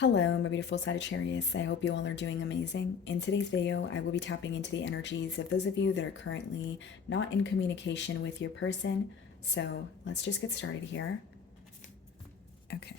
Hello, my beautiful Sagittarius. I hope you all are doing amazing. In today's video, I will be tapping into the energies of those of you that are currently not in communication with your person. So let's just get started here. Okay.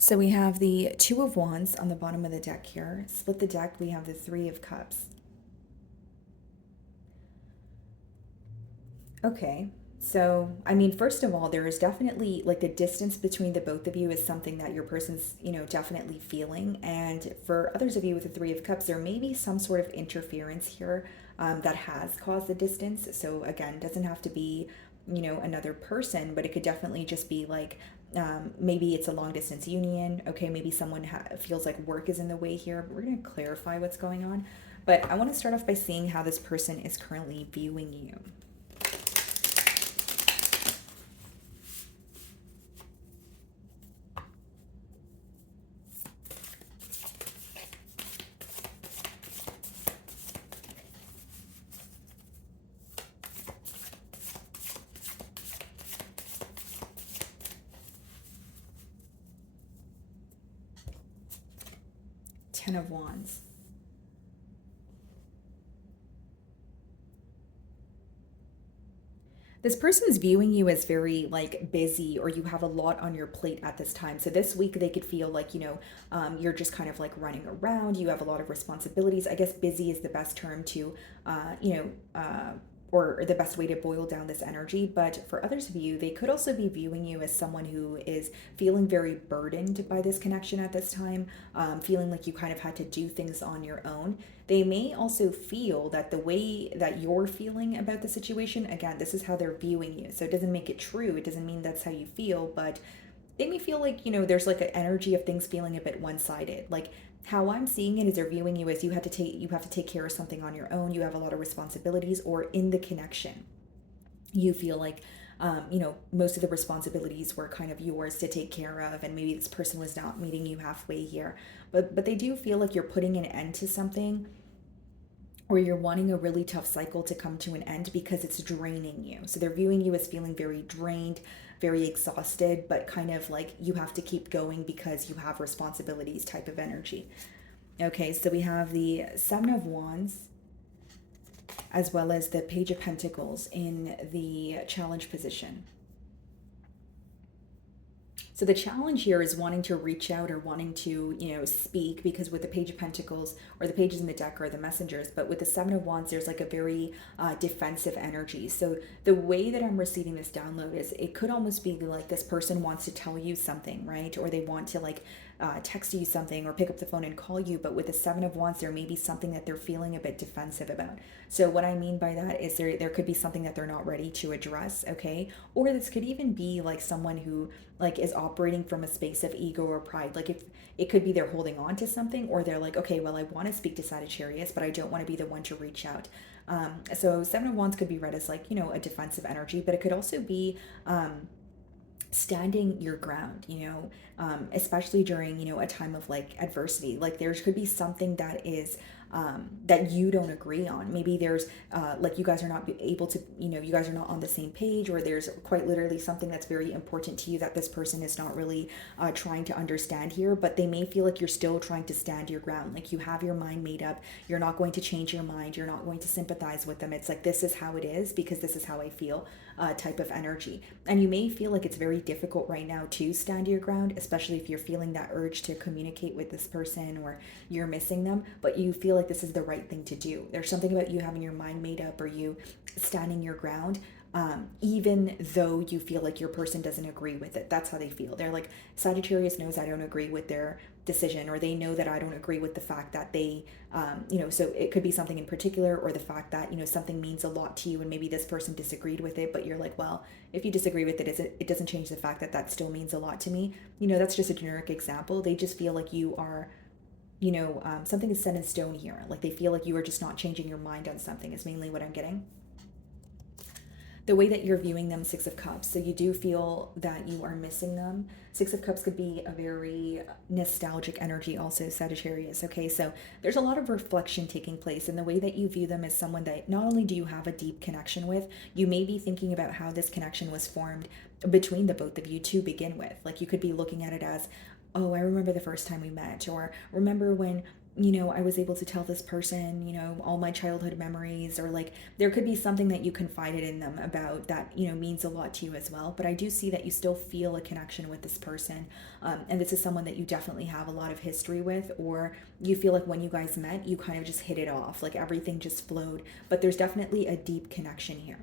So we have the Two of Wands on the bottom of the deck here. Split the deck, we have the Three of Cups. Okay, so I mean, first of all, there is definitely like the distance between the both of you is something that your person's, definitely feeling. And for others of you with the Three of Cups, there may be some sort of interference here that has caused the distance. So again, doesn't have to be, another person, but it could definitely just be like maybe it's a long distance union. Okay, maybe someone feels like work is in the way here. But we're going to clarify what's going on. But I want to start off by seeing how this person is currently viewing you. 10 of Wands. This person's viewing you as very like busy, or you have a lot on your plate at this time. So this week they could feel like, you're just kind of like running around. You have a lot of responsibilities. I guess busy is the best term to, or the best way to boil down this energy. But for others of you, they could also be viewing you as someone who is feeling very burdened by this connection at this time, feeling like you kind of had to do things on your own. They may also feel that the way that you're feeling about the situation, again, this is how they're viewing you. So it doesn't make it true. It doesn't mean that's how you feel, but they may feel like, there's like an energy of things feeling a bit one-sided. Like how I'm seeing it is they're viewing you as you have to take care of something on your own. You have a lot of responsibilities, or in the connection, you feel like most of the responsibilities were kind of yours to take care of, and maybe this person was not meeting you halfway here. But they do feel like you're putting an end to something, or you're wanting a really tough cycle to come to an end because it's draining you. So they're viewing you as feeling very drained, very exhausted, but kind of like you have to keep going because you have responsibilities type of energy. Okay, so we have the Seven of Wands as well as the Page of Pentacles in the challenge position. So the challenge here is wanting to reach out, or wanting to, speak, because with the Page of Pentacles, or the pages in the deck are the messengers, but with the Seven of Wands, there's like a very defensive energy. So the way that I'm receiving this download is it could almost be like this person wants to tell you something, right? Or they want to like text you something, or pick up the phone and call you. But with the Seven of Wands, there may be something that they're feeling a bit defensive about. So what I mean by that is there could be something that they're not ready to address, okay? Or this could even be like someone who like is operating from a space of ego or pride. Like if it could be they're holding on to something, or they're like, okay, well, I want to speak to Sagittarius, but I don't want to be the one to reach out. So Seven of Wands could be read as like, a defensive energy, but it could also be standing your ground, especially during, a time of like adversity. Like there could be something that is that you don't agree on. Maybe there's like you guys are not able to, you guys are not on the same page, or there's quite literally something that's very important to you that this person is not really trying to understand here, but they may feel like you're still trying to stand your ground. Like you have your mind made up. You're not going to change your mind. You're not going to sympathize with them. It's like, this is how it is because this is how I feel type of energy. And you may feel like it's very difficult right now to stand your ground, especially if you're feeling that urge to communicate with this person, or you're missing them, but you feel like this is the right thing to do. There's something about you having your mind made up, or you standing your ground, even though you feel like your person doesn't agree with it. That's how they feel. They're like, Sagittarius knows I don't agree with their decision, or they know that I don't agree with the fact that they, so it could be something in particular, or the fact that, something means a lot to you, and maybe this person disagreed with it, but you're like, well, if you disagree with it, it doesn't change the fact that that still means a lot to me. That's just a generic example. They just feel like you are, something is set in stone here. Like they feel like you are just not changing your mind on something, is mainly what I'm getting. the way that you're viewing them, Six of Cups. So you do feel that you are missing them. Six of Cups could be a very nostalgic energy also, Sagittarius. Okay, so there's a lot of reflection taking place in the way that you view them as someone that not only do you have a deep connection with, you may be thinking about how this connection was formed between the both of you to begin with. Like you could be looking at it as, oh, I remember the first time we met, or remember when, I was able to tell this person, all my childhood memories, or like there could be something that you confided in them about that, means a lot to you as well. But I do see that you still feel a connection with this person. And this is someone that you definitely have a lot of history with, or you feel like when you guys met, you kind of just hit it off, like everything just flowed. But there's definitely a deep connection here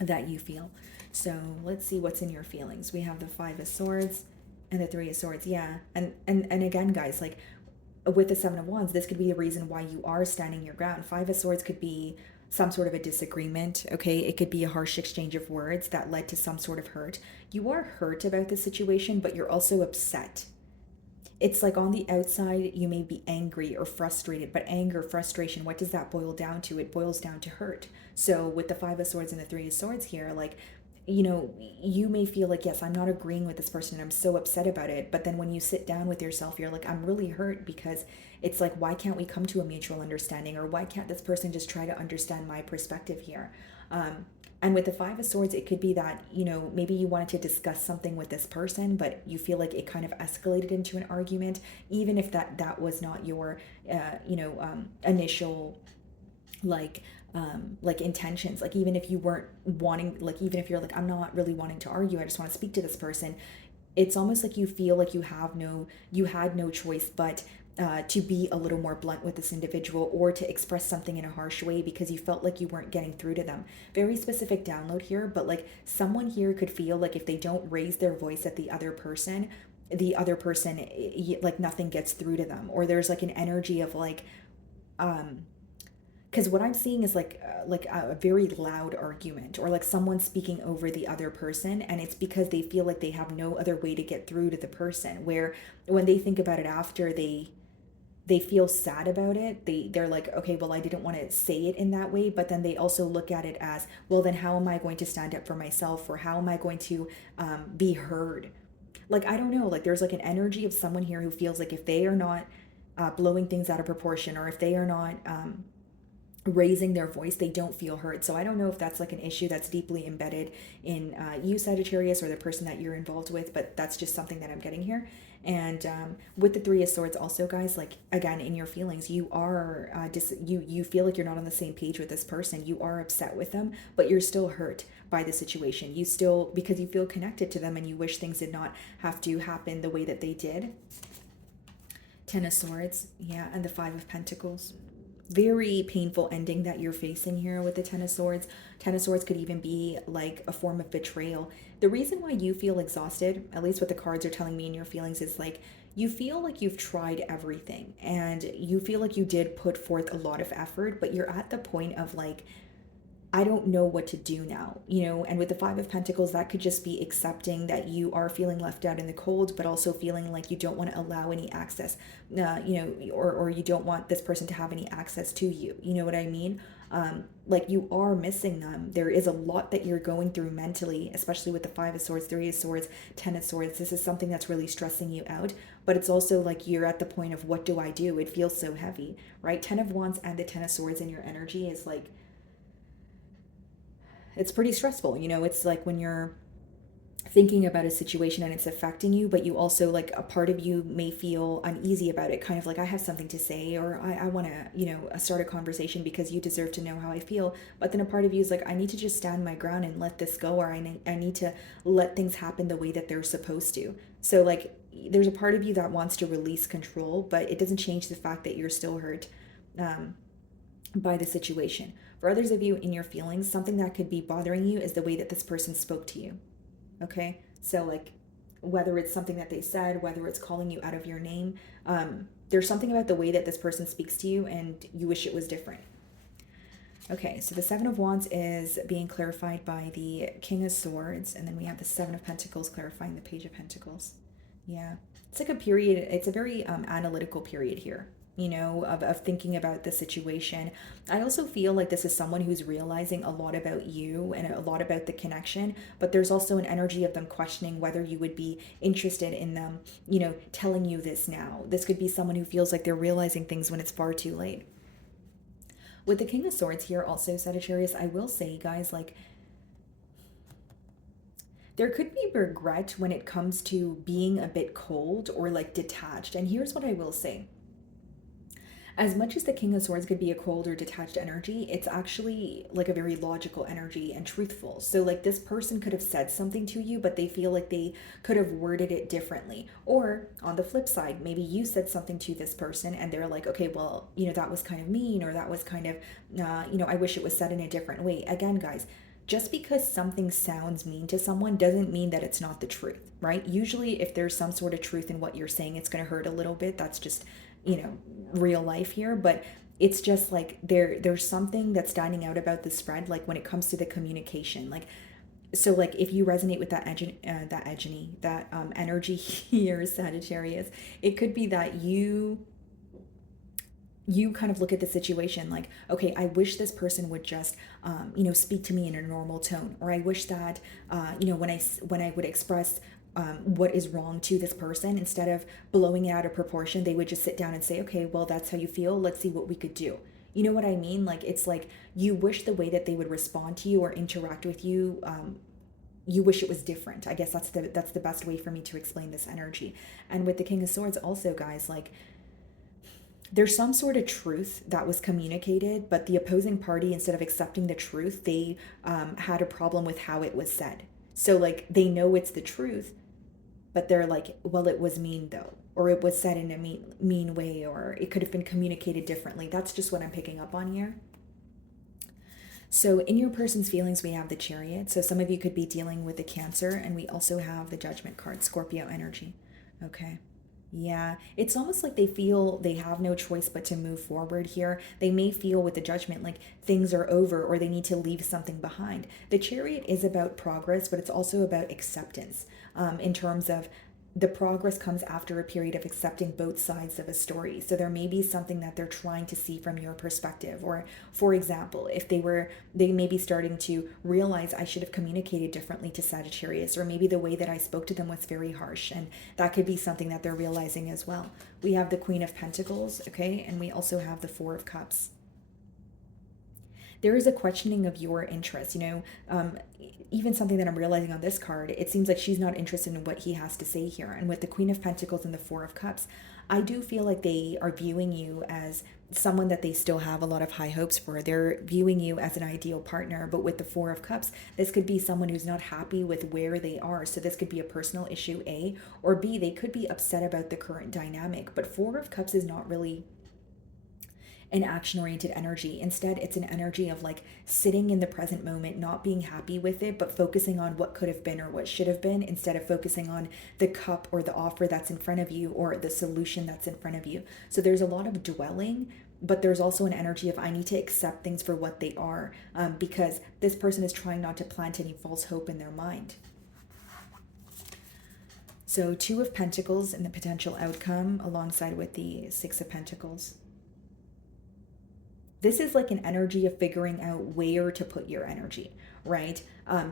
that you feel. So let's see what's in your feelings. We have the Five of Swords and the Three of Swords. Yeah. And again, guys, like, with the Seven of Wands, this could be the reason why you are standing your ground. Five of Swords could be some sort of a disagreement, okay? It could be a harsh exchange of words that led to some sort of hurt. You are hurt about the situation, but you're also upset. It's like on the outside, you may be angry or frustrated, but anger, frustration, what does that boil down to? It boils down to hurt. So with the Five of Swords and the Three of Swords here, like, you may feel like, yes, I'm not agreeing with this person and I'm so upset about it. But then when you sit down with yourself, you're like, I'm really hurt, because it's like, why can't we come to a mutual understanding? Or why can't this person just try to understand my perspective here? And with the Five of Swords, it could be that, maybe you wanted to discuss something with this person, but you feel like it kind of escalated into an argument, even if that was not your, initial, like intentions. Like even if you weren't wanting, like even if you're like, I'm not really wanting to argue, I just want to speak to this person, it's almost like you feel like you had no choice but to be a little more blunt with this individual, or to express something in a harsh way because you felt like you weren't getting through to them. Very specific download here, but like someone here could feel like if they don't raise their voice at the other person, like nothing gets through to them, or there's like an energy of like, because what I'm seeing is like a very loud argument, or like someone speaking over the other person, and it's because they feel like they have no other way to get through to the person, where when they think about it after, they feel sad about it. They're like, okay, well, I didn't want to say it in that way, but then they also look at it as, well, then how am I going to stand up for myself, or how am I going to be heard? Like, I don't know, like there's like an energy of someone here who feels like if they are not blowing things out of proportion, or if they are not raising their voice, they don't feel heard. So I don't know if that's like an issue that's deeply embedded in you, Sagittarius, or the person that you're involved with, but that's just something that I'm getting here. And with the Three of Swords also, guys, like again, in your feelings, you are you feel like you're not on the same page with this person. You are upset with them, but you're still hurt by the situation. You still, because you feel connected to them and you wish things did not have to happen the way that they did. Ten of Swords, yeah, and the Five of Pentacles. Very painful ending that you're facing here with the Ten of Swords. Ten of Swords could even be like a form of betrayal. The reason why you feel exhausted, at least what the cards are telling me in your feelings, is like you feel like you've tried everything and you feel like you did put forth a lot of effort, but you're at the point of like, I don't know what to do now, and with the Five of Pentacles, that could just be accepting that you are feeling left out in the cold, but also feeling like you don't want to allow any access, or you don't want this person to have any access to you. You know what I mean? Like you are missing them. There is a lot that you're going through mentally, especially with the Five of Swords, Three of Swords, Ten of Swords. This is something that's really stressing you out, but it's also like you're at the point of, what do I do? It feels so heavy, right? Ten of Wands and the Ten of Swords in your energy is like, it's pretty stressful. It's like when you're thinking about a situation and it's affecting you, but you also, like, a part of you may feel uneasy about it, kind of like, I have something to say, or I want to, start a conversation because you deserve to know how I feel. But then a part of you is like, I need to just stand my ground and let this go, or I need to let things happen the way that they're supposed to. So like, there's a part of you that wants to release control, but it doesn't change the fact that you're still hurt by the situation. For others of you, in your feelings, something that could be bothering you is the way that this person spoke to you. Okay? So like, whether it's something that they said, whether it's calling you out of your name, there's something about the way that this person speaks to you and you wish it was different. Okay, so the Seven of Wands is being clarified by the King of Swords, and then we have the Seven of Pentacles clarifying the Page of Pentacles. Yeah, it's like a period, it's a very analytical period here. of thinking about the situation. I also feel like this is someone who's realizing a lot about you and a lot about the connection, but there's also an energy of them questioning whether you would be interested in them, telling you this now. This could be someone who feels like they're realizing things when it's far too late. With the King of Swords here, also, Sagittarius, I will say, guys, like, there could be regret when it comes to being a bit cold or like detached. And here's what I will say. As much as the King of Swords could be a cold or detached energy, it's actually like a very logical energy and truthful. So, like, this person could have said something to you, but they feel like they could have worded it differently. Or on the flip side, maybe you said something to this person and they're like, okay, well, that was kind of mean, or that was kind of, I wish it was said in a different way. Again, guys, just because something sounds mean to someone doesn't mean that it's not the truth, right? Usually, if there's some sort of truth in what you're saying, it's going to hurt a little bit. That's just, real life here. But it's just like there's something that's standing out about the spread, like when it comes to the communication. Like, so, like, if you resonate with that energy here, Sagittarius, it could be that you kind of look at the situation like, okay, I wish this person would just speak to me in a normal tone, or I wish that when I would express what is wrong to this person, instead of blowing it out of proportion, they would just sit down and say, okay, well, that's how you feel, let's see what we could do. You know what I mean? Like, it's like you wish the way that they would respond to you or interact with you, you wish it was different. I guess that's the best way for me to explain this energy. And with the King of Swords also, guys, like, there's some sort of truth that was communicated, but the opposing party, instead of accepting the truth, they had a problem with how it was said. So, like, they know it's the truth, but they're like, well, it was mean though, or it was said in a mean way, or it could have been communicated differently. That's just what I'm picking up on here. So in your person's feelings, we have the Chariot. So some of you could be dealing with the Cancer, and we also have the Judgment card, Scorpio energy. Okay. Yeah, it's almost like they feel they have no choice but to move forward here. They may feel with the Judgment like things are over, or they need to leave something behind. The Chariot is about progress, but it's also about acceptance, in terms of the progress comes after a period of accepting both sides of a story. So there may be something that they're trying to see from your perspective. Or, for example, if they may be starting to realize, I should have communicated differently to Sagittarius, or maybe the way that I spoke to them was very harsh, and that could be something that they're realizing as well. We have the Queen of Pentacles, okay, and we also have the Four of Cups. There is a questioning of your interest, even something that I'm realizing on this card, it seems like she's not interested in what he has to say here. And with the Queen of Pentacles and the Four of Cups, I do feel like they are viewing you as someone that they still have a lot of high hopes for. They're viewing you as an ideal partner. But with the Four of Cups, this could be someone who's not happy with where they are. So this could be a personal issue, A, or B, they could be upset about the current dynamic. But Four of Cups is not really an action-oriented energy. Instead, it's an energy of like sitting in the present moment, not being happy with it, but focusing on what could have been or what should have been, instead of focusing on the cup or the offer that's in front of you or the solution that's in front of you. So there's a lot of dwelling, but there's also an energy of, I need to accept things for what they are, because this person is trying not to plant any false hope in their mind. So Two of Pentacles and the potential outcome alongside with the Six of Pentacles. This is like an energy of figuring out where to put your energy, right?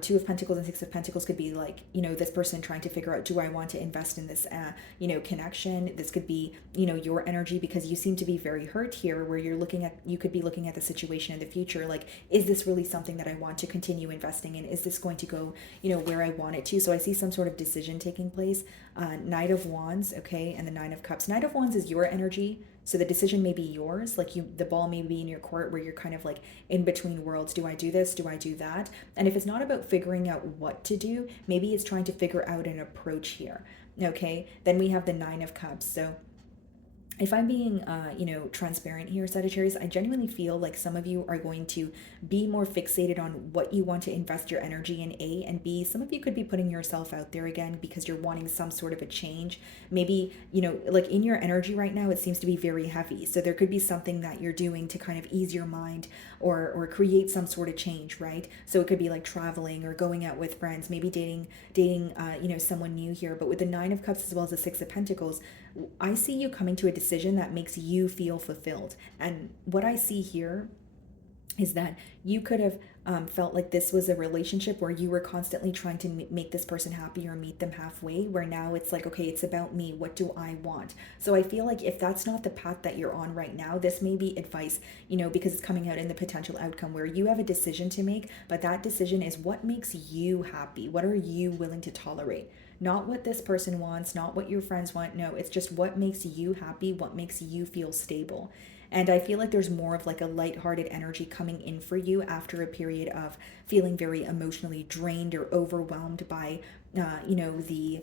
Two of Pentacles and Six of Pentacles could be like, this person trying to figure out, do I want to invest in this, connection? This could be, your energy, because you seem to be very hurt here, where you could be looking at the situation in the future. Like, is this really something that I want to continue investing in? Is this going to go, where I want it to? So I see some sort of decision taking place. Knight of Wands, okay, and the Nine of Cups. Knight of Wands is your energy. So the decision may be yours, like the ball may be in your court, where you're kind of like in between worlds. Do I do this? Do I do that? And if it's not about figuring out what to do, maybe it's trying to figure out an approach here. Okay, then we have the Nine of Cups. So if I'm being, transparent here, Sagittarius, I genuinely feel like some of you are going to be more fixated on what you want to invest your energy in, A, and B, some of you could be putting yourself out there again because you're wanting some sort of a change. Maybe, like in your energy right now, it seems to be very heavy. So there could be something that you're doing to kind of ease your mind or create some sort of change, right? So it could be like traveling or going out with friends, maybe dating, someone new here. But with the Nine of Cups as well as the Six of Pentacles, I see you coming to a decision that makes you feel fulfilled. And what I see here is that you could have felt like this was a relationship where you were constantly trying to make this person happy or meet them halfway, where now it's like, okay, it's about me. What do I want? So I feel like if that's not the path that you're on right now, this may be advice, because it's coming out in the potential outcome where you have a decision to make, but that decision is what makes you happy. What are you willing to tolerate? Not what this person wants, not what your friends want. No, it's just what makes you happy, what makes you feel stable. And I feel like there's more of like a lighthearted energy coming in for you after a period of feeling very emotionally drained or overwhelmed by, the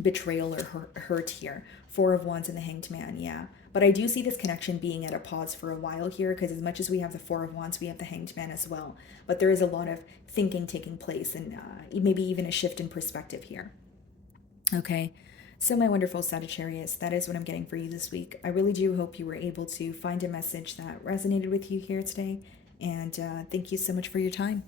betrayal or hurt here. Four of Wands and the Hanged Man, yeah. But I do see this connection being at a pause for a while here, because as much as we have the Four of Wands, we have the Hanged Man as well. But there is a lot of thinking taking place, and maybe even a shift in perspective here. Okay. So, my wonderful Sagittarius, that is what I'm getting for you this week. I really do hope you were able to find a message that resonated with you here today. And thank you so much for your time.